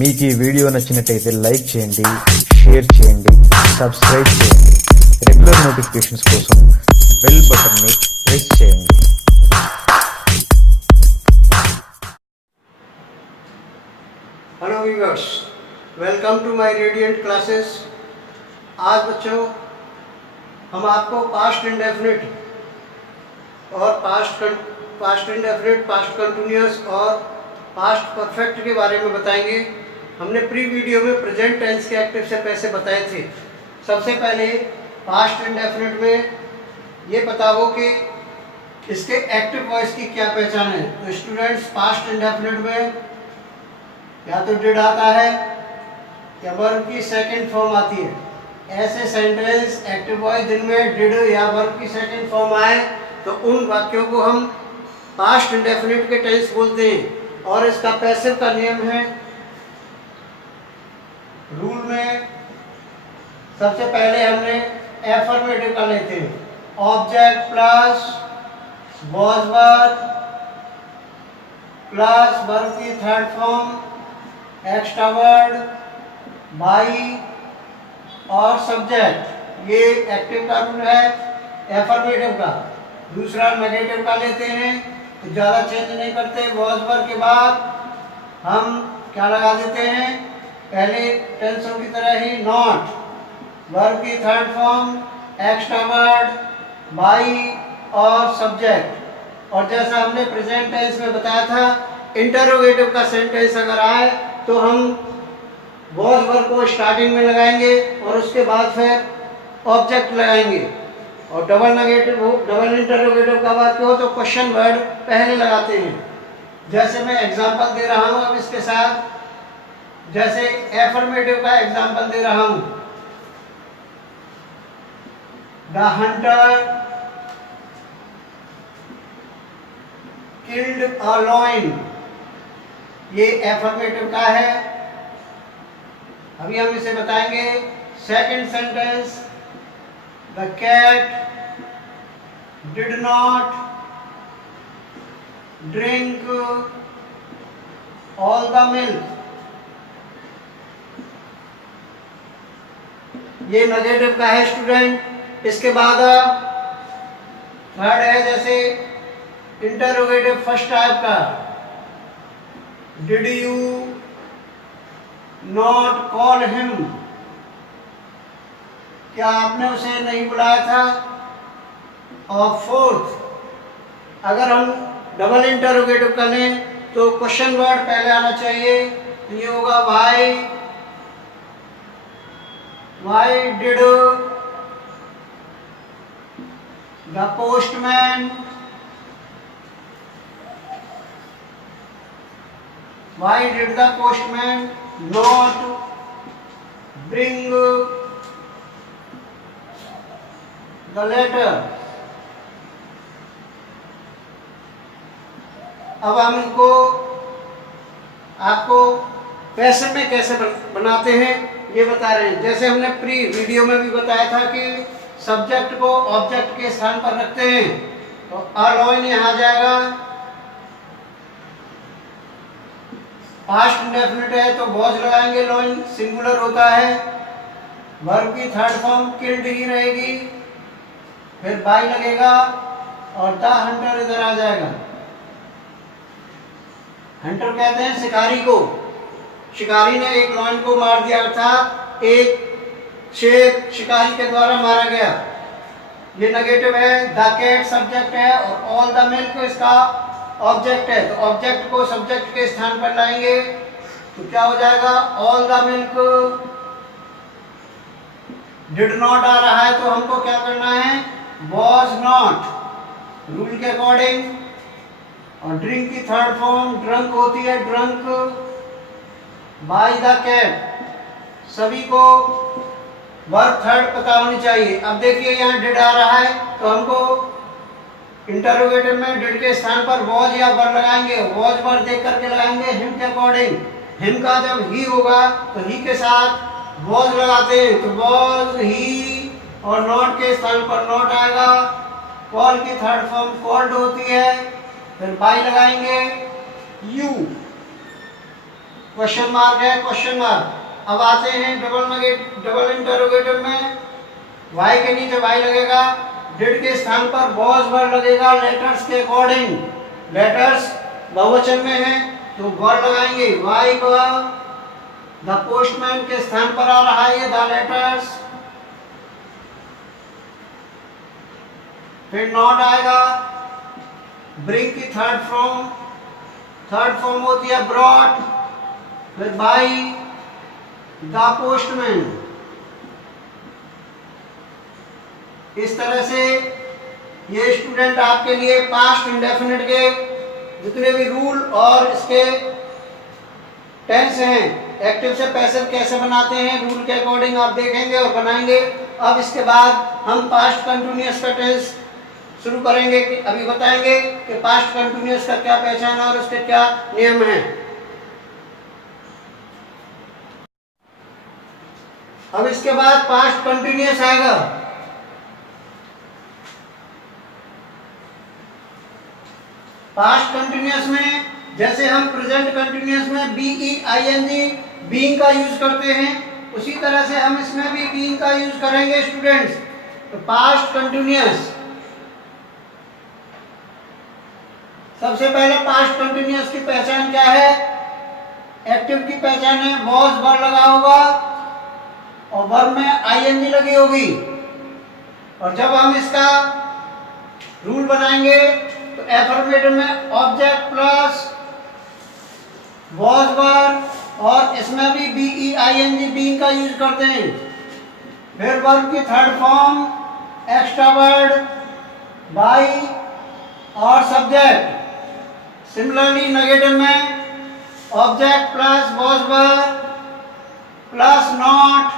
మీకు ఈ వీడియో నచ్చినట్లయితే లైక్ చేయండి, షేర్ చేయండి, సబ్స్క్రైబ్ చేయండి. రెగ్యులర్ నోటిఫికేషన్స్ కోసం బెల్ బటన్ని ప్రెస్ చేయండి. Hello viewers, welcome to my radiant classes. आज बच्चों हम आपको पास्ट इंडेफिनिट और पास्ट इंडेफिनिट, पास्ट कंटिन्यूअस और पास्ट परफेक्ट के बारे में बताएंगे। हमने प्री वीडियो में प्रेजेंट टेंस के एक्टिव से कैसे बताए थे। सबसे पहले पास्ट इंडेफिनिट में ये बताओ कि इसके एक्टिव वॉइस की क्या पहचान है। तो स्टूडेंट्स, पास्ट इंडेफिनिट में या तो डिड आता है या वर्ब की सेकंड फॉर्म आती है। ऐसे सेंटेंस एक्टिव वॉइस जिनमें डिड या वर्ब की सेकंड फॉर्म आए तो उन वाक्यों को हम पास्ट इंडेफिनिट के टेंस बोलते हैं। और इसका पैसिव का नियम है, रूल में सबसे पहले हमने एफर्मेटिव का लेते हैं। Object plus was verb plus verb की third form extra word, by और सब्जेक्ट, ये एक्टिव का रूल है एफर्मेटिव का। दूसरा नेगेटिव का लेते हैं तो ज़्यादा चेंज नहीं करते। वॉज वर्ब के बाद हम क्या लगा देते हैं, पहले टेंसों की तरह ही नॉट, वर्ब की third form extra word, by और सब्जेक्ट। और जैसा हमने प्रेजेंट टेंस में बताया था, इंटरोगेटिव का सेंटेंस अगर आए तो हम वॉज वर्ब को स्टार्टिंग में लगाएंगे और उसके बाद फिर ऑब्जेक्ट लगाएंगे। और डबल इंटरोगेटिव का बात कहो तो क्वेश्चन वर्ड पहले लगाते हैं। जैसे मैं एग्जांपल दे रहा हूँ अब इसके साथ, जैसे एफर्मेटिव का एग्जांपल दे रहा हूँ, the hunter killed a lion, ये एफर्मेटिव का है। अभी हम इसे बताएंगे। Second sentence, the cat did not drink all the milk, ये नेगेटिव का है स्टूडेंट। इसके बाद थर्ड है जैसे इंटरोगेटिव फर्स्ट टाइप का, did you not call him, क्या आपने उसे नहीं बुलाया था। और फोर्थ, अगर हम डबल इंटरोगेटिव कर लें तो क्वेश्चन वर्ड पहले आना चाहिए। ये होगा why did the postman Why did the postman not bring the letter? अब हम इनको आपको पैसिव में कैसे बनाते हैं ये बता रहे हैं। जैसे हमने प्री वीडियो में भी बताया था कि सब्जेक्ट को ऑब्जेक्ट के स्थान पर रखते हैं। तो अ लॉइन यहाँ जाएगा, पास्ट इंडेफिनिट है तो वॉज लगाएंगे, लॉइन सिंगुलर होता है। वर्ब की थर्ड फॉर्म किल्ड ही रहेगी, फिर बाई लगेगा और द हंटर इधर आ जाएगा। हंटर कहते हैं शिकारी को। शिकारी ने एक लॉइन को मार दिया, अर्थात एक शेर शिकारी के द्वारा मारा गया। ये नेगेटिव है। द कैट सब्जेक्ट है और ऑल द मिल्क इसका ऑब्जेक्ट है। तो ऑब्जेक्ट को सब्जेक्ट के स्थान पर लाएंगे तो क्या हो जाएगा, all the milk. Did not आ रहा है तो हमको क्या करना है, वॉज नॉट, रूल के अकॉर्डिंग। और ड्रिंक की थर्ड फॉर्म ड्रंक होती है, ड्रंक। बाय द कैट, सभी को वर्ब थर्ड पता होनी चाहिए। अब देखिए यहाँ डिड आ रहा है तो हमको इंटरोगेटिव में डिड के स्थान पर वॉज या वर लगाएंगे। वॉज वर देख करके लगाएंगे हिम के अकॉर्डिंग। हिम का जब ही होगा तो ही के साथ वॉज लगाते हैं, तो वॉज ही, और नॉट के स्थान पर नॉट आएगा। कॉल की थर्ड फॉर्म कॉल्ड होती है, फिर बाय लगाएंगे यू। क्वेश्चन मार्क है, क्वेश्चन मार्क। अब आते हैं डबल इंटरोगेटिव में। वाई के नीचे वाई लगेगा, डिड के स्थान पर वॉज वर्ड लगेगा लेटर्स के अकॉर्डिंग। लेटर्स बहुवचन में है तो वर्ड लगाएंगे। वाई द पोस्टमैन के स्थान पर आ रहा है ये द लेटर्स। फिर नॉट आएगा। ब्रिंग की थर्ड फॉर्म होती है ब्रॉट। फिर बाई द पोस्टमैन। इस तरह से ये स्टूडेंट आपके लिए पास्ट इंडेफिनिट के जितने भी रूल और इसके टेंस हैं, एक्टिव से पैसिव कैसे बनाते हैं रूल के अकॉर्डिंग आप देखेंगे और बनाएंगे। अब इसके बाद हम पास्ट कंटिन्यूअस का टेंस शुरू करेंगे कि अभी बताएंगे कि पास्ट कंटिन्यूअस का क्या पहचान है और उसके क्या नियम हैं। अब इसके बाद पास्ट कंटिन्यूअस आएगा। पास्ट कंटिन्यूअस में जैसे हम प्रेजेंट कंटिन्यूअस में बीईआईएनजी बीइंग का यूज करते हैं, उसी तरह से हम इसमें भी बीइंग का यूज करेंगे स्टूडेंट्स। तो पास्ट कंटिन्यूअस, सबसे पहले पास्ट कंटिन्यूअस की पहचान क्या है? एक्टिव की पहचान है वॉज वर्ब लगा होगा और वर्ब में आईएनजी लगी होगी। और जब हम इसका रूल बनाएंगे तो एफर्मेटिव में ऑब्जेक्ट प्लस वॉज वर्ब और इसमें भी बीईआईएनजी बीइंग का यूज करते हैं। फिर वर्ब की third form extra word by और सब्जेक्ट। सिमिलरली नेगेटिव में object plus was verb plus not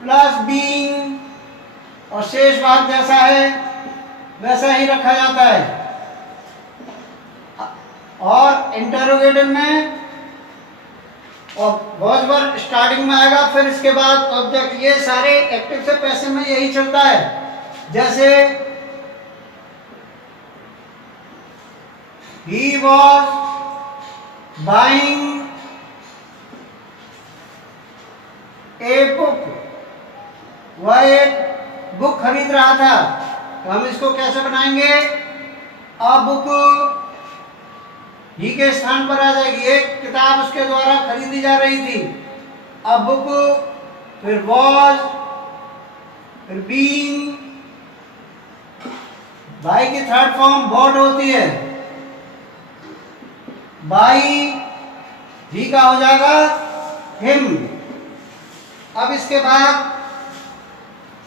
plus being और शेष भाग जैसा है वैसा ही रखा जाता है। और इंटरोगेटिव में वॉज वर्ब स्टार्टिंग में आएगा, फिर इसके बाद ऑब्जेक्ट। ये सारे एक्टिव से पैसिव में यही चलता है। जैसे he was buying a book, वह एक बुक खरीद रहा था। तो हम इसको कैसे बनाएंगे? अ बुक ही के स्थान पर आ जाएगी, एक किताब उसके द्वारा खरीदी जा रही थी। अ बुक, फिर वॉज, फिर बीइंग। बाई की थर्ड फॉर्म बॉट होती है। बाई ही का हो जाएगा हिम। अब इसके बाद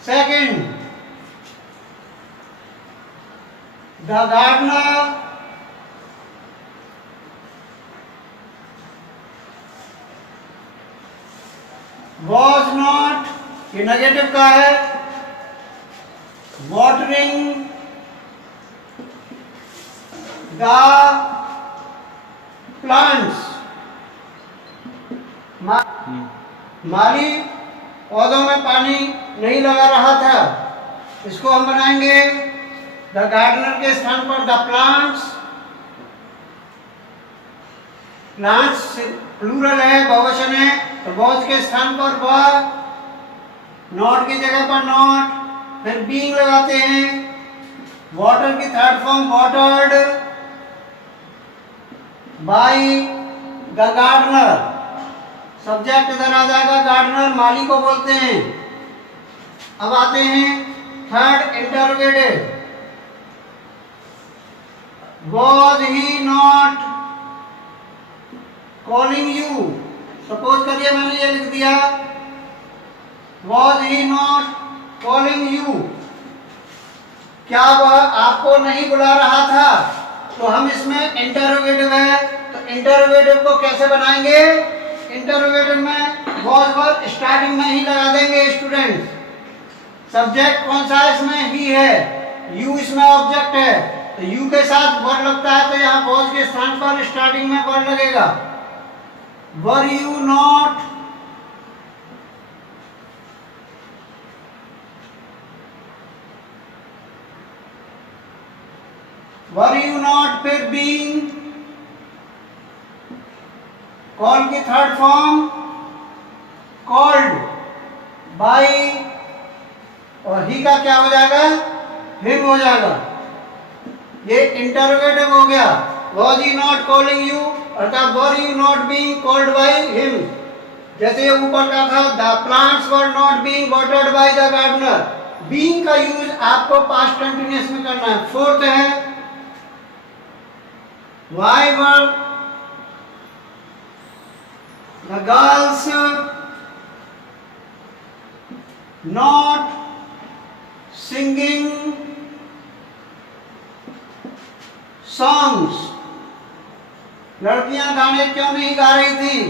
second the gardener was not, ये नेगेटिव का है, वाटरिंग द प्लांट्स। माली पौधों में पानी नहीं लगा रहा था। इसको हम बनाएंगे द गार्डनर के स्थान पर द प्लांट्स। प्लांट्स प्लूरल है, बहुवचन है, तो वॉज के स्थान पर वह, नॉट की जगह पर नॉट, फिर बीइंग लगाते हैं। वाटर की third form watered by the gardener. Subject इधर आ जाएगा, गार्डनर माली को बोलते हैं। अब आते हैं third interrogative. Was he not calling you. Suppose करिए मैंने ये लिख दिया was he not calling you, क्या वह आपको नहीं बुला रहा था? तो हम इसमें इंटरोगेटिव है, तो इंटरोगेटिव को कैसे बनाएंगे? इंटरोगेटिव में वॉज वर्ब स्टार्टिंग में ही लगा देंगे स्टूडेंट। सब्जेक्ट कौन सा है इसमें? ही है। यू इसमें ऑब्जेक्ट है, तो यू के साथ वर्ब लगता है, तो यहाँ वॉज के स्थान पर स्टार्टिंग में वर्ब लगेगा। वर यू नॉट फिर बीइंग कॉल की थर्ड फॉर्म कॉल्ड बाई, और ही का क्या हो जाएगा, हिम हो जाएगा। ये इंटरोगेटिव हो गया। Was he not calling you, अर्थात were you not being called by him. जैसे ये ऊपर का था, the plants were not being watered by the gardener. Being का यूज आपको पास्ट कंटिन्यूअस में करना है। फोर्थ है why were the girls not singing songs. लड़कियां गाने क्यों नहीं गा रही थी,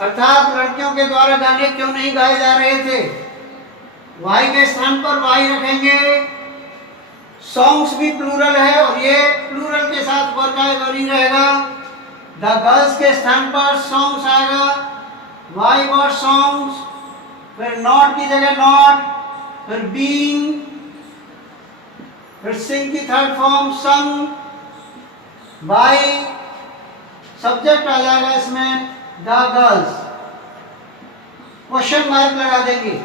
अर्थात लड़कियों के द्वारा गाने क्यों नहीं गाए जा रहे थे। वाई के स्थान पर वाई रखेंगे। सॉन्ग्स भी प्लूरल है और ये प्लूरल के साथ वर्ग ही रहेगा। द गर्ल्स के स्थान पर सॉन्ग्स आएगा, वाई वर सॉन्ग्स, फिर नॉट की जगह नॉट, फिर बीइंग, फिर सिंग की थर्ड फॉर्म संग, बाई, सब्जेक्ट आ जाएगा इसमें द गर्ल्स। क्वेश्चन मार्क लगा देंगे।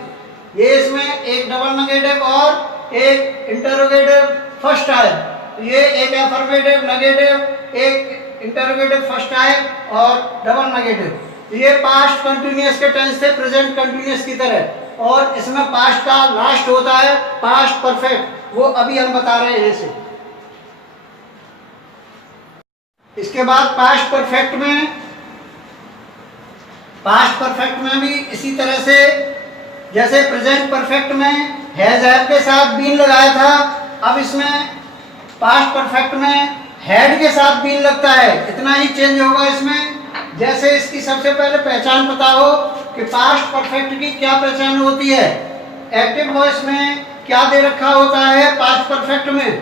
ये इसमें एक डबल नेगेटिव और एक इंटरोगेटिव फर्स्ट आए, तो ये एक एफर्मेटिव नेगेटिव, एक इंटरोगेटिव फर्स्ट आए और डबल नेगेटिव। तो ये पास्ट कंटिन्यूअस के टेंस थे, प्रेजेंट कंटिन्यूअस की तरह। और इसमें पास्ट का लास्ट होता है पास्ट परफेक्ट, वो अभी हम बता रहे हैं इसे। इसके बाद पास्ट परफेक्ट में भी इसी तरह से, जैसे प्रेजेंट परफेक्ट में हैज हैव के साथ बीन लगाया था, अब इसमें पास्ट परफेक्ट में हैड के साथ बीन लगता है। इतना ही चेंज होगा इसमें। जैसे इसकी सबसे पहले पहचान पता हो कि पास्ट परफेक्ट की क्या पहचान होती है। एक्टिव वॉइस में क्या दे रखा होता है पास्ट परफेक्ट में,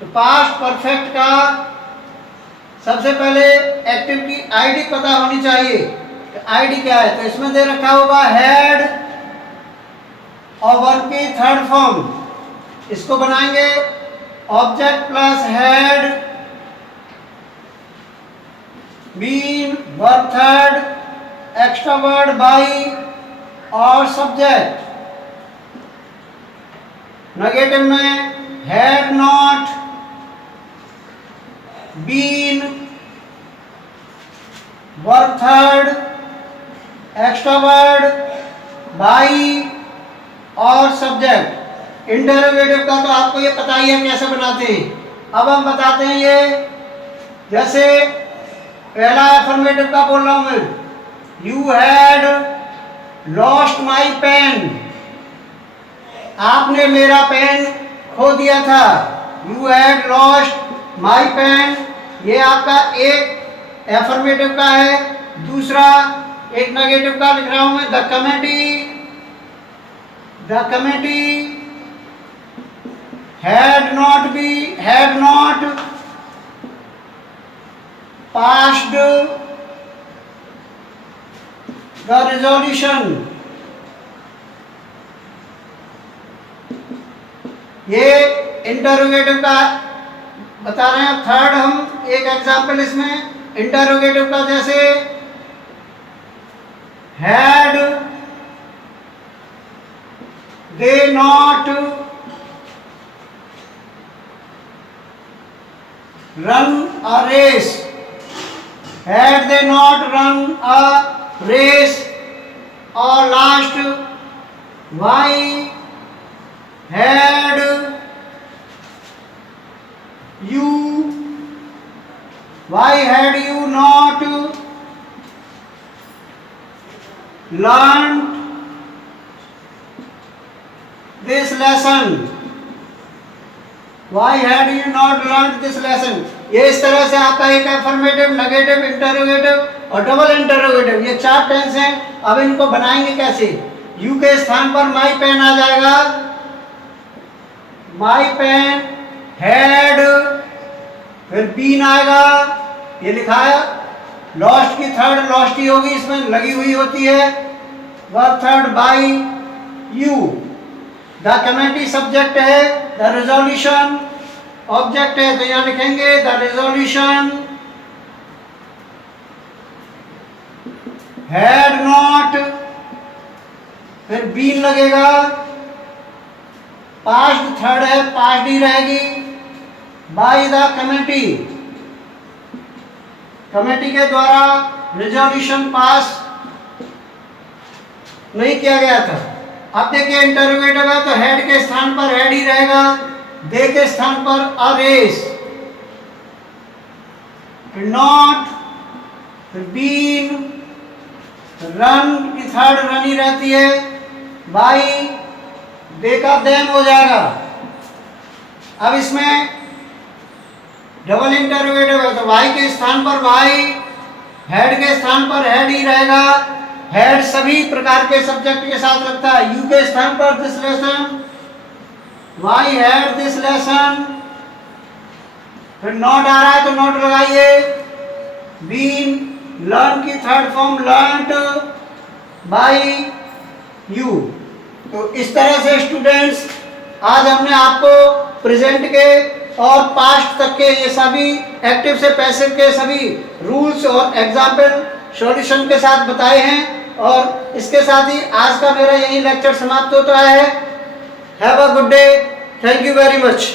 तो पास्ट परफेक्ट का सबसे पहले एक्टिव की आईडी पता होनी चाहिए। आईडी क्या है, तो इसमें दे रखा होगा हैड और वर्ब की थर्ड फॉर्म। इसको बनाएंगे object plus had, been, verb third, extra word by और सब्जेक्ट। नेगेटिव में had not, been, verb third, extra word by और सब्जेक्ट। इंटरोगेटिव का तो आपको ये पता ही है कैसे बनाते हैं। अब हम बताते हैं ये, जैसे पहला एफर्मेटिव का बोल रहा हूं मैं, you had lost my pen, आपने मेरा पेन खो दिया था। You had lost my pen, ये आपका एक एफर्मेटिव का है। दूसरा एक नेगेटिव का लिख रहा हूं मैं, the committee had not passed the resolution। ये इंटरोगेटिव का बता रहे हैं। थर्ड हम एक एग्जाम्पल इसमें इंटरोगेटिव का, जैसे had they not run a race, had they not run a race, or last why had you not learned this lesson, why had you not learned this lesson। ये इस तरह से आपका एक एफर्मेटिव, नेगेटिव, इंटरोगेटिव और double interrogative, ये चार tense हैं। अब इनको बनाएंगे कैसे। यू के स्थान पर माई पेन आ जाएगा, माई पेन, हैड, फिर बीन आएगा, ये लिखा है। लॉस्ट की थर्ड लॉस्ट ही होगी, इसमें लगी हुई होती है। Verb third by you. The committee subject है, द रेजोल्यूशन ऑब्जेक्ट है, तो यहां लिखेंगे द रेजोल्यूशन हैड नॉट, फिर बीन लगेगा, पास्ट थर्ड है, पास्ट ही रहेगी, बाय द कमेटी, कमेटी के द्वारा रिजोल्यूशन पास नहीं किया गया था। अब देखिए इंटरोगेटिव है तो हेड के स्थान पर हेड ही रहेगा, दे के स्थान पर अ रेस, फिर नॉट, फिर बीन, रन की थर्ड रन ही रहती है, बाई, दे का देम हो जाएगा। अब इसमें डबल इंटरोगेटिव है तो वाई के स्थान पर वाई, हेड के स्थान पर हेड ही रहेगा, हेड सभी प्रकार के सब्जेक्ट के साथ लगता है। यू के स्थान पर this lesson, why had this lesson, फिर नॉट आ रहा है तो नॉट लगाइए, बीन, लर्न की third form learned by you. तो इस तरह से स्टूडेंट्स आज हमने आपको प्रेजेंट के और पास्ट तक के ये सभी एक्टिव से पैसिव के सभी रूल्स और एग्जाम्पल सॉल्यूशन के साथ बताए हैं। और इसके साथ ही आज का मेरा यही लेक्चर समाप्त होता है। Have a good day, thank you very much.